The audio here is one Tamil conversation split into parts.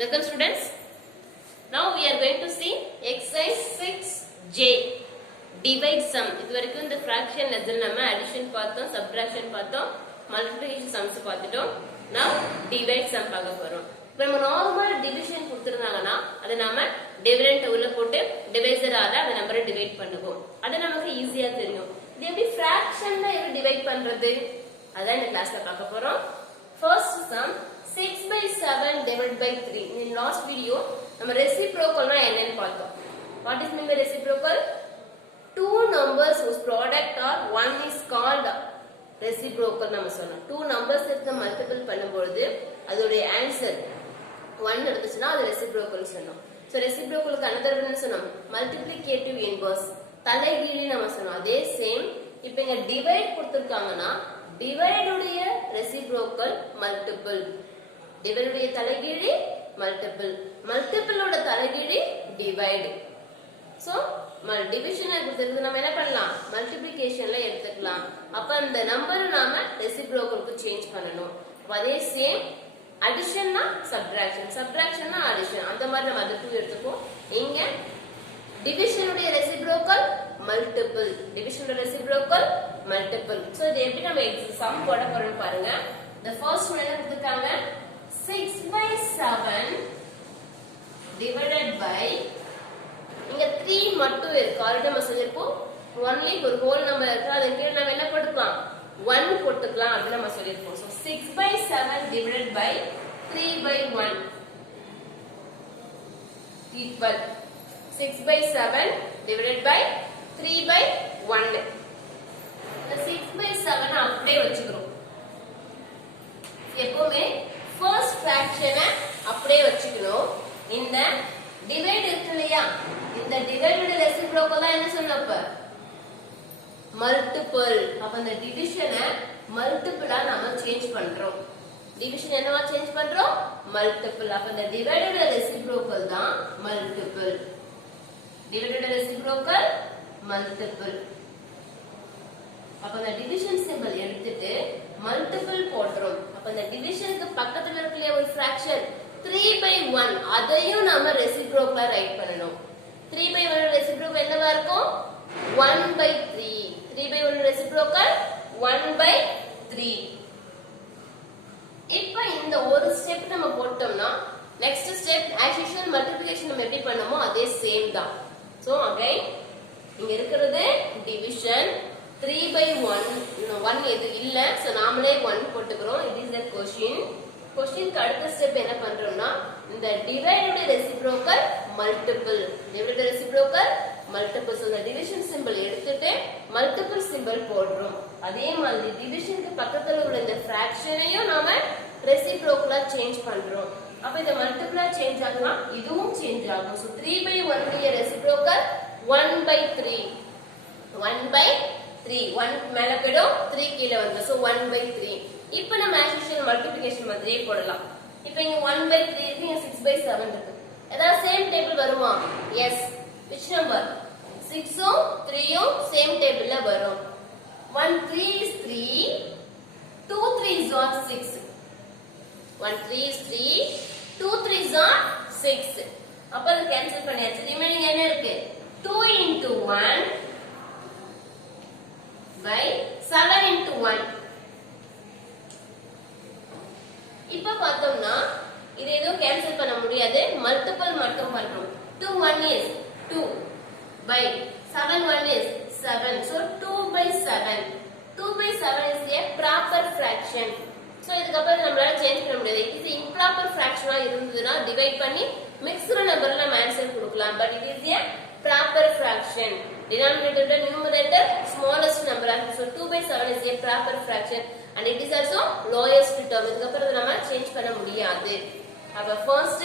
Welcome students. Now we are going to see exercise 6J divide sum. இதுவரைக்கும் இந்த fraction lesson நம்ம addition பார்த்தோம், subtraction பார்த்தோம், multiplication sums பார்த்துட்டோம். Now divide sum பார்க்க போறோம். இப்போ நம்ம நார்மல் division கொடுத்திருந்தாங்கன்னா அதை நாம dividend உள்ள போட்டு divisor ஆல அந்த நம்பரை டிவைட் பண்ணுவோம். அது நமக்கு ஈஸியா தெரியும். இது எப்படி fractionல எப்படி டிவைட் பண்றது? அதான் இந்த கிளாஸ்ல பார்க்க போறோம். First sum 6 by 7 divided by 3. In last video, நம்ம reciprocal na என்னன்னு பார்த்தோம். What is mean by reciprocal? Two numbers whose product or one is called reciprocal நம்ம சொன்னோம். Two numbers இருக்க multiple பண்ணும்போது அதோட ஆன்சர் 1 எடுத்துச்சுனா அது reciprocal சொன்னோம். So reciprocalக்கு another என்ன சொன்னோம்? Multiplicative inverse. தலைகீழி நம்ம சொன்னோம். அதே சேம் இப்போ இங்க டிவைட் கொடுத்திருக்காங்கன்னா divide உடைய reciprocal multiple. divide உடைய தலைகீழி multiple. multiple ஓட தலைகீழி divide. So division கொடுத்திருக்கு நம்ம என்ன பண்ணலாம்? multiplicationல எடுத்துக்கலாம். அப்ப அந்த நம்பர் நாம reciprocalக்கு சேஞ்ச் பண்ணனும். அதே சேம் additionனா subtraction, subtractionனா addition. அந்த மாதிரி நம்ம அது டூ எடுத்துப்போம். இங்க division உடைய reciprocal multiple, division உடைய reciprocal multiple. So இது எப்படி நம்ம sum போட போறோம்னு பாருங்க. The first one என்ன கொடுத்திருக்காங்க? 6 by 7 divided by இங்க 3 மட்டும் இருக்கு. ஆல்ரெடி நம்ம சொல்லிருப்போம். only ஒரு ஹோல் நம்பர் இருக்கு. அதுக்கு கீழ நம்ம என்ன போட்டுக்கலாம்? 1 போட்டுக்கலாம் அப்படி நம்ம சொல்லிருப்போம். So 6 by 7 divided by 3 by 1 equal 6 by 7 divided by 3 by 1. இந்த 6 by 7 அப்படியே வச்சுக்கிறோம். எப்பவுமே first fraction அப்படியே வச்சுக்கணும். இந்த divide இருக்கு இல்லையா? இந்த divide உடைய reciprocal தான் என்ன சொன்னப்ப? multiple. அப்ப இந்த division multiple ஆ நாம சேஞ்ச் பண்றோம். division என்னவா சேஞ்ச் பண்றோம்? multiple. அப்ப இந்த divide உடைய reciprocal தான் multiple. divide உடைய reciprocal multiple. அப்ப இந்த division symbol எடுத்துட்டு multiple போடுறோம். அப்ப இந்த divisionக்கு பக்கத்துல இருக்கிற ஒரு fraction 3 by 1 அதையும் நாம reciprocal ரைட் பண்ணனும். 3 by 1 reciprocal என்னவா இருக்கும்? 1 by 3. 3 by 1 reciprocal 1 by 3. இப்போ இந்த ஒரு ஸ்டெப் நம்ம போட்டோம்னா next step as usual multiplication நம்ம எப்படி பண்ணோமோ அதே சேம் தான். சோ அகைன் இங்க இருக்குது division 3 by 1 எது இல்ல. சோ நாமளே 1 போட்டுக்கிறோம். it is the question. questionக்கு அடுத்த ஸ்டெப் என்ன பண்றோம்னா இந்த divide உடைய reciprocal multiple. divide உடைய reciprocal multiple. so the division symbol எடுத்துட்டு multiple symbol போடுறோம். அதே மாதிரி divisionக்கு பக்கத்துல உள்ள இந்த fractionையும் நாம reciprocal ஆ சேஞ்ச் பண்றோம். அப்ப இந்த multiple ஆ சேஞ்ச் ஆகுமா? இதுவும் சேஞ்ச் ஆகும். so 3 by 1 உடைய reciprocal 1 by 3. 1 by 3. 1 மேல போய்டும், 3 கீழ வந்து. so 1 by 3. இப்போ நம்ம as usual multiplication மாதிரியே போடலாம். இப்போ இங்க 1 by 3 இருக்கு, இங்க 6 by 7 இருக்கு. ஏதாவது சேம் டேபிள் வருமா? yes. which number? 6 um 3 um same டேபிள்ல வரும். 1 3 is 3, 2 3s are 6. 1 3 is 3, 2 3s are 6. அப்ப அது கேன்சல் பண்ணியாச்சு. ரிமைனிங் என்ன இருக்கு? 2 into 1 by 7 into 1. இப்ப பார்த்தோம்னா இது எதுவும் கேன்சல் பண்ண முடியாது. மல்டிபிள் மட்டும் பண்றோம். 2 1 is 2 by 7 1 is 7. so 2 by 7. 2 by 7 is a proper fraction. so இதுக்கு அப்புறம் நம்மளால சேஞ்ச் பண்ண முடியாது. இது improper fraction இருந்ததுனா டிவைட் பண்ணி மிக்ஸ்டு நம்பர்ல நம்ம ஆன்சர் கொடுக்கலாம். But it is a proper fraction. denominator and numerator smallest number. so 2 by 7 is a proper fraction and it is also lowest term. இதுக்கு அப்புறம் நம்ம சேஞ்ச் பண்ண முடியாது. அப்ப ஃபர்ஸ்ட்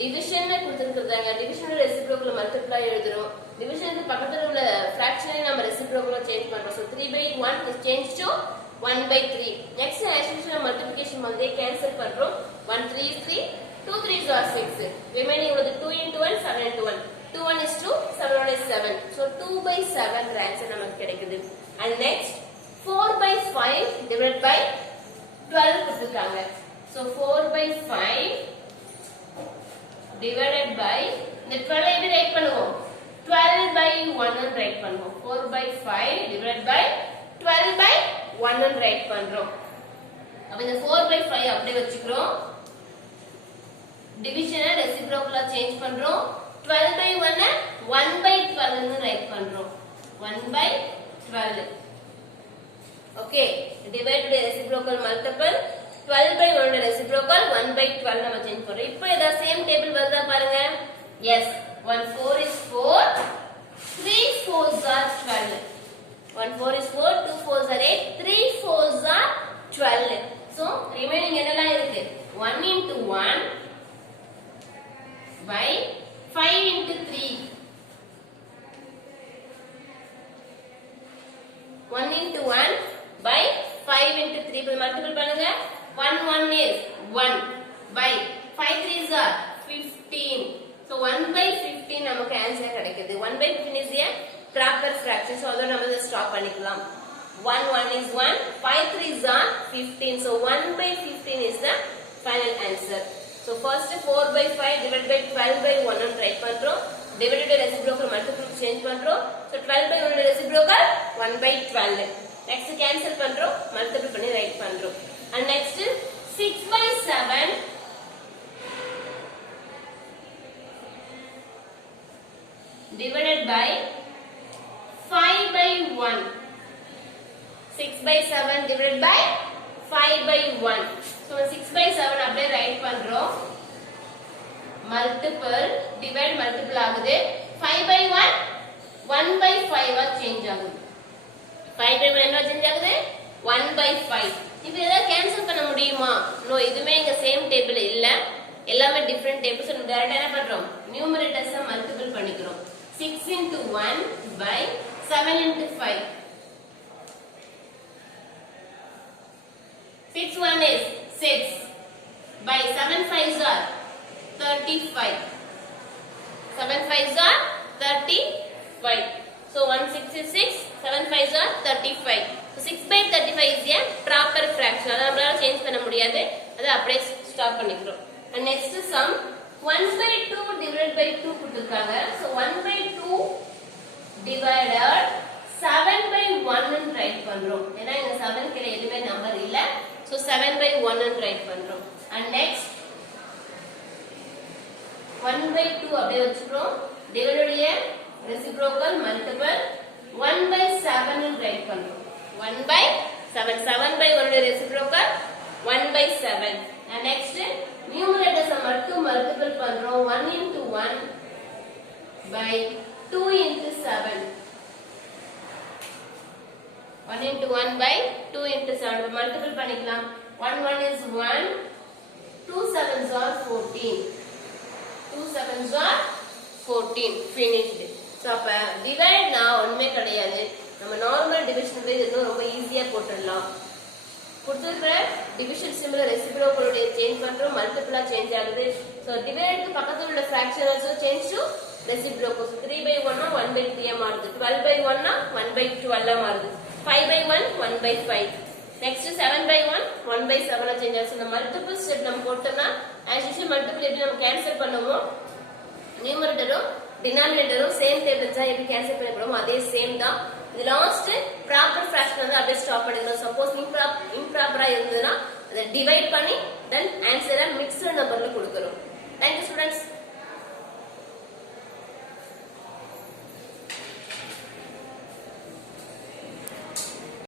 டிவிஷன் கொடுத்திருக்காங்க. டிவிஷன் ரெசிப்ரோக்கல் மல்டிப்ளை எழுதுறோம். டிவிஷனுக்கு பக்கத்துல உள்ள ஃபிராக்ஷனை நம்ம ரெசிப்ரோக்கலா சேஞ்ச் பண்றோம். so 3 by 1 is changed to 1 by 3. next as usual multiplication வந்து கேன்சல் பண்றோம். 1 3 is 3, 2 3s are 6. remaining வந்து 2 into 1 7 into 1. 2 1 is 2, 7 1 is 7. so 2 by 7 answer நமக்கு கிடைக்குது. and next 4 by 5 divided by 12 கொடுத்திருக்காங்க. so 4 by 5 divided by இந்த 12 எப்படி ரைட் பண்ணுவோம் 12 by 1 ன்னு ரைட் பண்ணுவோம் 4 by 5 divided by 12 by 1 ன்னு ரைட் பண்றோம் அப்ப இந்த 4 by 5 அப்படியே வச்சுக்கிறோம் டிவிஷனை ரெசிப்ரோக்கலா சேஞ்ச் பண்றோம் 12 by 1 1 by 12 ன்னு ரைட் பண்றோம் 1 by 12 okay divide by reciprocal multiple 12 by 1 reciprocal 1 by 12 நம்ம சேஞ்ச் பண்றோம் இப்போ இத சேம் டேபிள் வருதா பாருங்க yes 1 4 is 4 3 4s are 12 1 4 is 4 2 4s are 8 3 4s are 12 so remaining என்னலாம் இருக்கு 1 into 1 by 5 into 3 1 into 1 by 5 into 3 இப்ப மல்டிபிள் பண்ணுங்க 1 1 is 1 by 5 3s are 15 so 1 by 15 நமக்கு ஆன்சர் கிடைக்குது 1 by 15 is a proper fraction so அத நம்ம ஸ்டாப் பண்ணிக்கலாம் 1 1 is 1 5 3s are 15 so 1 by 15 is the final answer so first 4 by 5 divided by 12 by 1 ன்னு ரைட் பண்றோம் divided by reciprocal multiple change பண்றோம் so 12 by 1 reciprocal 1 by 12 next cancel பண்றோம் multiple பண்ணி ரைட் பண்றோம் and next 6 by 7 divided by 5 by 1 6 by 7 divided by 5 by 1 so 6 by 7 அப்படியே ரைட் பண்றோம் multiple divide multiple ஆகுது 5 by 1 1 by 5 ஆ சேஞ்ச் ஆகுது 5 by 1 என்ன சேஞ்ச் ஆகுது 1 by 5 இப்போ இத கேன்சல் பண்ண முடியுமா நோ இதுமே இங்க சேம் டேபிள் இல்ல எல்லாமே டிஃபரண்ட் டேபிள்ஸ் நம்ம டைரக்டா என்ன பண்றோம் நியூமரேட்டர்ஸ் மல்டிபிள் பண்ணிக்கிறோம் 6 into 1 by 7 into 5 6 1 is 6 by 7 5s are 35 7 5s are 35 so 1 6 is 6 7 5s are 35 so 6 by 35 is a proper fraction அத நம்மளால சேஞ்ச் பண்ண முடியாது அத அப்படியே ஸ்டாப் பண்ணிக்கிறோம் and next sum 1 by 2 divided by 2 கொடுத்திருக்காங்க so 1 by 2 divided 7 by 1 ன்னு ரைட் பண்றோம் ஏனா இங்க 7 க்கு எதுமே நம்பர் இல்ல so 7 by 1 ன்னு ரைட் பண்றோம் and next 1 by 2 அப்படியே வச்சுக்கிறோம் divided by reciprocal multiple 1 by 7 ன்னு ரைட் பண்றோம் 1 by 7 7 by 1 reciprocal 1 by 7 and next numerators மட்டும் மல்டிபிள் பண்றோம் 1 into 1 by 2 into 7 1 into 1 by 2 into 7 multiple பண்ணிக்கலாம் 1 1 is 1 2 7s are 14 2 7s are 14 finished so அப்ப divide நான் ஒண்ணுமே கிடையாது நம்ம நார்மல் டிவிஷன் இது இன்னும் ரொம்ப ஈஸியா போட்டுடலாம் கொடுத்திருக்கிற டிவிஷன் சிம்பிள் ரெசிப்ரோக்கல் சேஞ்ச் பண்றோம் மல்டிபிளா சேஞ்ச் ஆகுது சோ டிவைடுக்கு பக்கத்துல உள்ள fraction also change to reciprocal 3 by 1 1 by 3 மாறுது 12 by 1 1 by 12 மாறுது 5 by 1 1 by 5 next 7 by 1 1 by 7 change ஆகுது இந்த மல்டிபிள் ஸ்டெப் நம்ம போட்டோம்னா as usual மல்டிபிள் எப்படி நம்ம கேன்சல் பண்ணுவோம் நியூமரேட்டரும் டினாமினேட்டரும் சேம் டேபிள்ஸ் தான் எப்படி கேன்சல் பண்ண போறோமோ அதே சேம் தான் இது லாஸ்ட் ப்ராப்பர் ஃபிராக்ஷன் வந்து அப்படியே ஸ்டாப் பண்ணிடணும் சப்போஸ் இம்ப்ராப்பரா இருந்ததுன்னா அதை டிவைட் பண்ணி தென் ஆன்சரை மிக்ஸ்டு நம்பர்ல கொடுக்கணும்